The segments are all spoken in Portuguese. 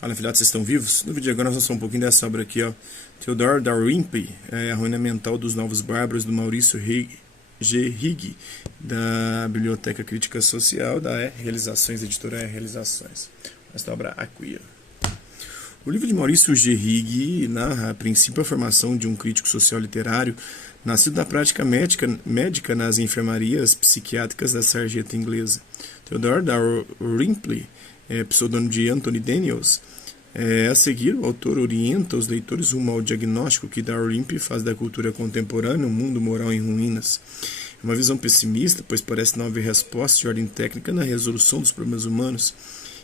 Fala, filhotes, vocês estão vivos? No vídeo de agora nós vamos falar um pouquinho dessa obra aqui, ó. Theodore Dalrymple, A Ruína Mental dos Novos Bárbaros, do Maurício G. Higg, da Biblioteca Crítica Social, da Realizações, editora Realizações. Esta obra aqui, ó. O livro de Maurício G. Higg narra, a princípio, a formação de um crítico social literário, nascido da prática médica nas enfermarias psiquiátricas da sarjeta inglesa. Theodore Dalrymple, pseudônimo de Anthony Daniels. A seguir, o autor orienta os leitores rumo ao diagnóstico que Dalrymple faz da cultura contemporânea, um mundo moral em ruínas. É uma visão pessimista, pois parece não haver resposta de ordem técnica na resolução dos problemas humanos,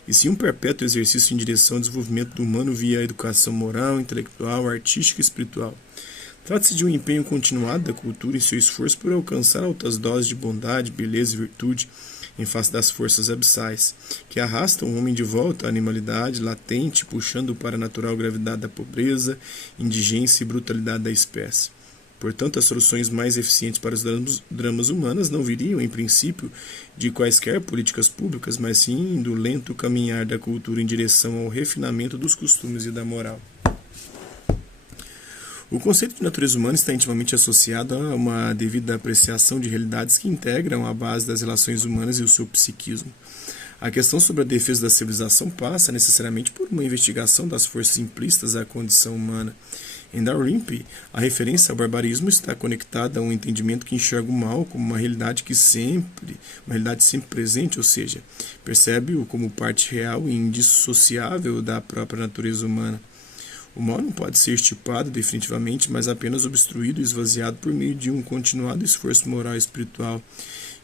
e sim um perpétuo exercício em direção ao desenvolvimento do humano via a educação moral, intelectual, artística e espiritual. Trata-se de um empenho continuado da cultura em seu esforço por alcançar altas doses de bondade, beleza e virtude, em face das forças abissais, que arrastam o homem de volta à animalidade latente, puxando para a natural gravidade da pobreza, indigência e brutalidade da espécie. Portanto, as soluções mais eficientes para os dramas humanos não viriam, em princípio, de quaisquer políticas públicas, mas sim do lento caminhar da cultura em direção ao refinamento dos costumes e da moral. O conceito de natureza humana está intimamente associado a uma devida apreciação de realidades que integram a base das relações humanas e o seu psiquismo. A questão sobre a defesa da civilização passa necessariamente por uma investigação das forças implícitas à condição humana. Em Dalrymple, a referência ao barbarismo está conectada a um entendimento que enxerga o mal como uma realidade sempre presente, ou seja, percebe-o como parte real e indissociável da própria natureza humana. O mal não pode ser extirpado definitivamente, mas apenas obstruído e esvaziado por meio de um continuado esforço moral e espiritual.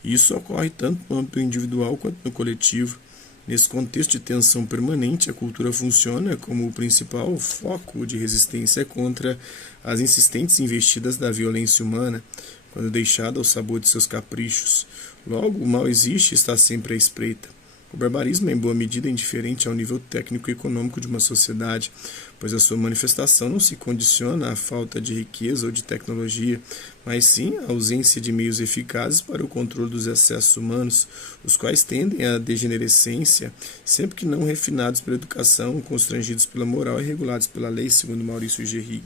E isso ocorre tanto no âmbito individual quanto no coletivo. Nesse contexto de tensão permanente, a cultura funciona como o principal foco de resistência contra as insistentes investidas da violência humana, quando deixada ao sabor de seus caprichos. Logo, o mal existe e está sempre à espreita. O barbarismo é em boa medida indiferente ao nível técnico e econômico de uma sociedade, pois a sua manifestação não se condiciona à falta de riqueza ou de tecnologia, mas sim à ausência de meios eficazes para o controle dos excessos humanos, os quais tendem à degenerescência, sempre que não refinados pela educação, constrangidos pela moral e regulados pela lei, segundo Maurício G. Higg.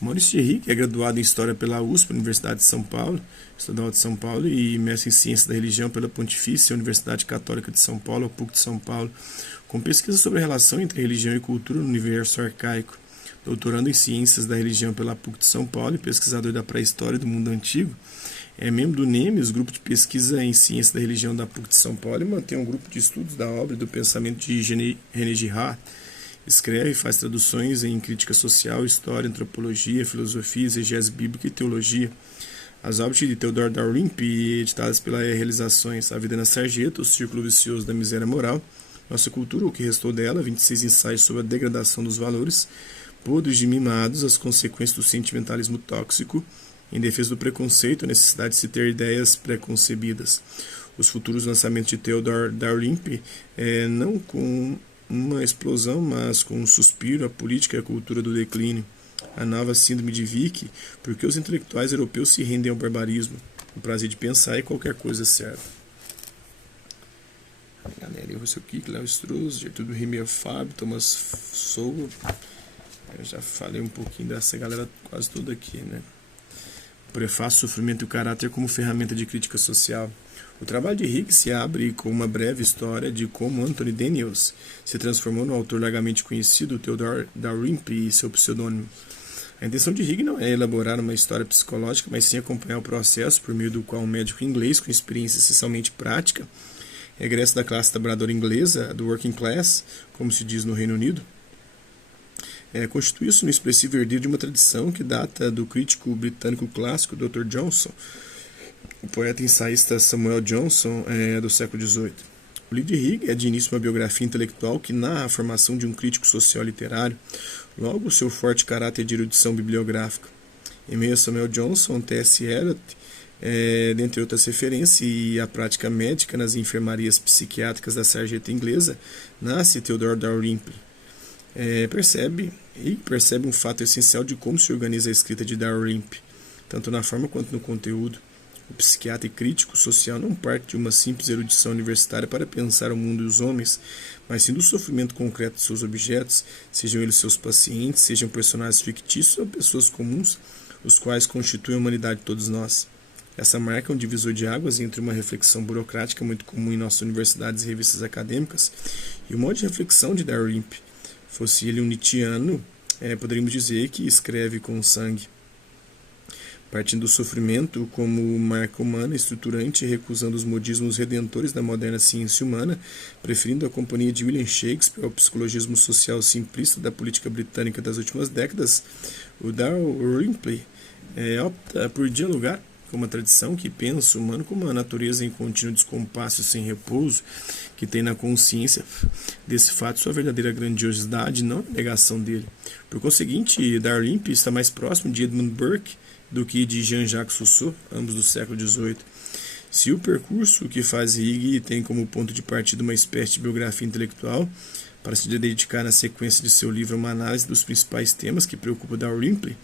Maurício G. Higg é graduado em História pela USP, Universidade de São Paulo, Estadual de São Paulo, e mestre em Ciências da Religião pela Pontifícia Universidade Católica de São Paulo, PUC de São Paulo, com pesquisa sobre a relação entre religião e cultura no universo arcaico. Doutorando em Ciências da Religião pela PUC de São Paulo e pesquisador da pré-história do mundo antigo, é membro do NEMES, grupo de pesquisa em Ciências da Religião da PUC de São Paulo, e mantém um grupo de estudos da obra e do pensamento de René Girard. Escreve e faz traduções em crítica social, história, antropologia, filosofia, exegese bíblica e teologia. As obras de Theodore Dalrymple, editadas pela Realizações, A Vida na Sarjeta, O Círculo Vicioso da Miséria Moral, Nossa Cultura, O que Restou Dela, 26 ensaios sobre a degradação dos valores, Podres de Mimados, As Consequências do Sentimentalismo Tóxico, Em Defesa do Preconceito, A Necessidade de se ter ideias preconcebidas. Os futuros lançamentos de Theodore Dalrymple, não com uma explosão, mas com um suspiro, a política e a cultura do declínio. A nova síndrome de Vick, porque os intelectuais europeus se rendem ao barbarismo. O prazer de pensar e qualquer coisa serve. Galera, eu sou Kik, Léo Struz, Gertrudo Rimmel, Fábio, Thomas Sowell. Eu já falei um pouquinho dessa galera quase toda aqui, né? Prefácio, Sofrimento e o Caráter como ferramenta de crítica social. O trabalho de Higg se abre com uma breve história de como Anthony Daniels se transformou no autor largamente conhecido Theodore Dalrymple e seu pseudônimo. A intenção de Higg não é elaborar uma história psicológica, mas sim acompanhar o processo por meio do qual um médico inglês com experiência essencialmente prática, regressa da classe trabalhadora inglesa, do working class, como se diz no Reino Unido, constituiu-se no expressivo herdeiro de uma tradição que data do crítico britânico clássico Dr. Johnson, o poeta ensaísta Samuel Johnson, do século XVIII. O livro de Higg é de início uma biografia intelectual que narra a formação de um crítico social literário, logo o seu forte caráter de erudição bibliográfica. Em meio a Samuel Johnson, T.S. Eliot, dentre outras referências, e a prática médica nas enfermarias psiquiátricas da sarjeta inglesa, nasce Theodore Dalrymple. Higg percebe um fato essencial de como se organiza a escrita de Dalrymple, tanto na forma quanto no conteúdo. O psiquiatra e crítico social não parte de uma simples erudição universitária para pensar o mundo e os homens, mas sim do sofrimento concreto de seus objetos, sejam eles seus pacientes, sejam personagens fictícios ou pessoas comuns, os quais constituem a humanidade de todos nós. Essa marca é um divisor de águas entre uma reflexão burocrática muito comum em nossas universidades e revistas acadêmicas e o modo de reflexão de Dalrymple. Fosse ele um Nietzscheano, poderíamos dizer que escreve com sangue. Partindo do sofrimento como marca humana estruturante e recusando os modismos redentores da moderna ciência humana, preferindo a companhia de William Shakespeare ao psicologismo social simplista da política britânica das últimas décadas, o Dalrymple opta por dialogar com uma tradição que pensa o humano como uma natureza em contínuo descompasso e sem repouso, que tem na consciência desse fato sua verdadeira grandiosidade, não a negação dele. Por conseguinte, Dalrymple está mais próximo de Edmund Burke do que de Jean-Jacques Rousseau, ambos do século XVIII. Se o percurso que faz Higg tem como ponto de partida uma espécie de biografia intelectual, para se dedicar na sequência de seu livro a uma análise dos principais temas que preocupam Dalrymple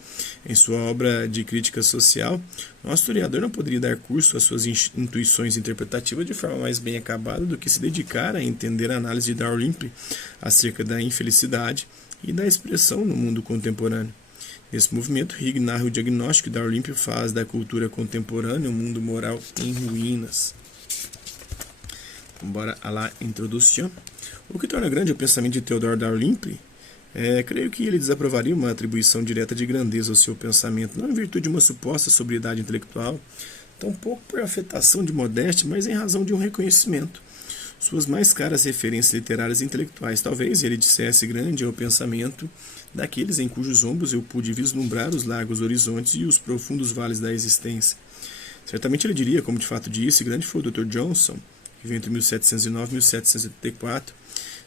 em sua obra de crítica social, nosso historiador não poderia dar curso às suas intuições interpretativas de forma mais bem acabada do que se dedicar a entender a análise de Dalrymple acerca da infelicidade e da expressão no mundo contemporâneo. Nesse movimento, Higg narra o diagnóstico que Dalrymple faz da cultura contemporânea, um mundo moral em ruínas. Bora à la introdução. O que torna grande o pensamento de Theodor Dalrymple creio que ele desaprovaria uma atribuição direta de grandeza ao seu pensamento, não em virtude de uma suposta sobriedade intelectual, tampouco por afetação de modéstia, mas em razão de um reconhecimento. Suas mais caras referências literárias e intelectuais, talvez ele dissesse grande é o pensamento daqueles em cujos ombros eu pude vislumbrar os largos horizontes e os profundos vales da existência. Certamente ele diria, como de fato disse, grande foi o Dr. Johnson, que veio entre 1709 e 1774.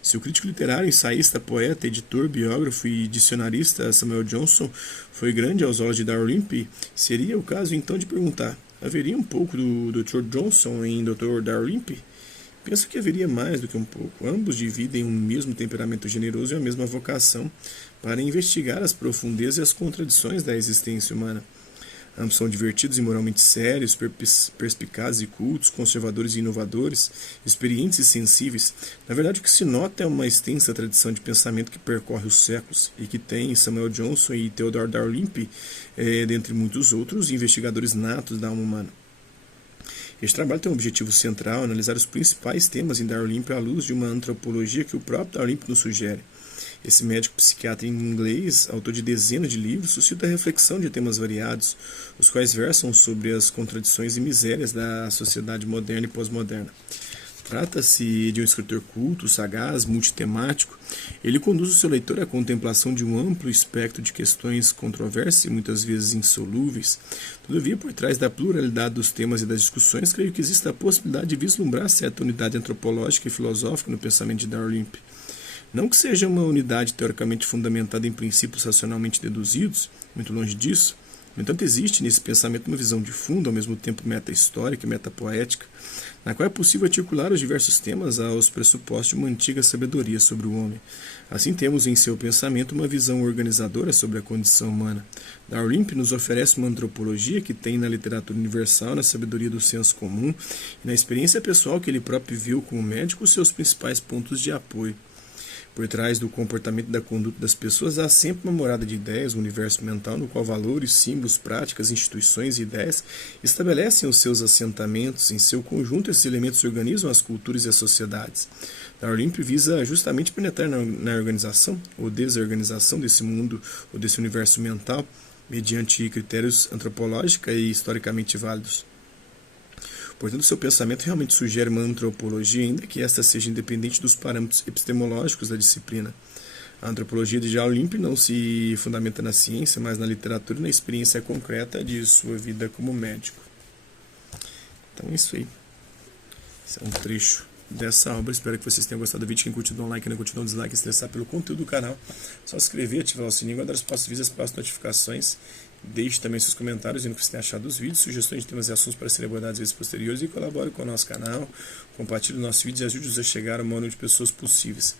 Se o crítico literário, ensaísta, poeta, editor, biógrafo e dicionarista Samuel Johnson foi grande aos olhos de Dalrymple, seria o caso então de perguntar, haveria um pouco do Dr. Johnson em Dr. Dalrymple? Penso que haveria mais do que um pouco. Ambos dividem um mesmo temperamento generoso e a mesma vocação para investigar as profundezas e as contradições da existência humana. Ambos são divertidos e moralmente sérios, perspicazes e cultos, conservadores e inovadores, experientes e sensíveis. Na verdade, o que se nota é uma extensa tradição de pensamento que percorre os séculos e que tem Samuel Johnson e Theodor Dalrymple, dentre muitos outros, investigadores natos da alma humana. Este trabalho tem um objetivo central, analisar os principais temas em Dalrymple à luz de uma antropologia que o próprio Dalrymple nos sugere. Esse médico psiquiatra inglês, autor de dezenas de livros, suscita a reflexão de temas variados, os quais versam sobre as contradições e misérias da sociedade moderna e pós-moderna. Trata-se de um escritor culto, sagaz, multitemático. Ele conduz o seu leitor à contemplação de um amplo espectro de questões controversas e muitas vezes insolúveis. Todavia, por trás da pluralidade dos temas e das discussões, creio que existe a possibilidade de vislumbrar certa unidade antropológica e filosófica no pensamento de Dalrymple. Não que seja uma unidade teoricamente fundamentada em princípios racionalmente deduzidos, muito longe disso. No entanto, existe nesse pensamento uma visão de fundo, ao mesmo tempo meta-histórica e meta-poética, na qual é possível articular os diversos temas aos pressupostos de uma antiga sabedoria sobre o homem. Assim temos em seu pensamento uma visão organizadora sobre a condição humana. Dalrymple nos oferece uma antropologia que tem na literatura universal, na sabedoria do senso comum e na experiência pessoal que ele próprio viu como médico os seus principais pontos de apoio. Por trás do comportamento e da conduta das pessoas há sempre uma morada de ideias, um universo mental no qual valores, símbolos, práticas, instituições e ideias estabelecem os seus assentamentos. Em seu conjunto, esses elementos organizam as culturas e as sociedades. Dalrymple visa justamente penetrar na organização ou desorganização desse mundo ou desse universo mental mediante critérios antropológicos e historicamente válidos. Portanto, seu pensamento realmente sugere uma antropologia, ainda que esta seja independente dos parâmetros epistemológicos da disciplina. A antropologia de Dalrymple não se fundamenta na ciência, mas na literatura e na experiência concreta de sua vida como médico. Então é isso aí. Esse é um trecho dessa obra. Espero que vocês tenham gostado do vídeo. Quem curtiu, dá um like, quem não curtiu, dá um dislike, estressar pelo conteúdo do canal. Só se inscrever, ativar o sininho, guardar os próximos vídeos, as próximas notificações. Deixe também seus comentários dizendo o que você tem achado dos vídeos, sugestões de temas e assuntos para serem abordados em vezes posteriores e colabore com o nosso canal, compartilhe os nossos vídeos e ajude-nos a chegar ao maior número de pessoas possíveis.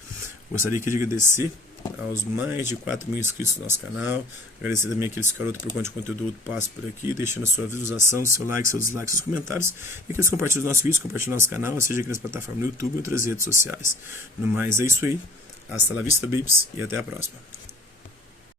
Gostaria de agradecer aos mais de 4.000 inscritos no nosso canal. Agradecer também aqueles garotos por conta de conteúdo passa por aqui, deixando a sua visualização, seu like, seu dislike, seus comentários. E aqueles que compartilham o nosso vídeo, compartilham o nosso canal, seja aqui nas plataformas do YouTube e outras redes sociais. No mais, é isso aí. Hasta la vista, babes, e até a próxima.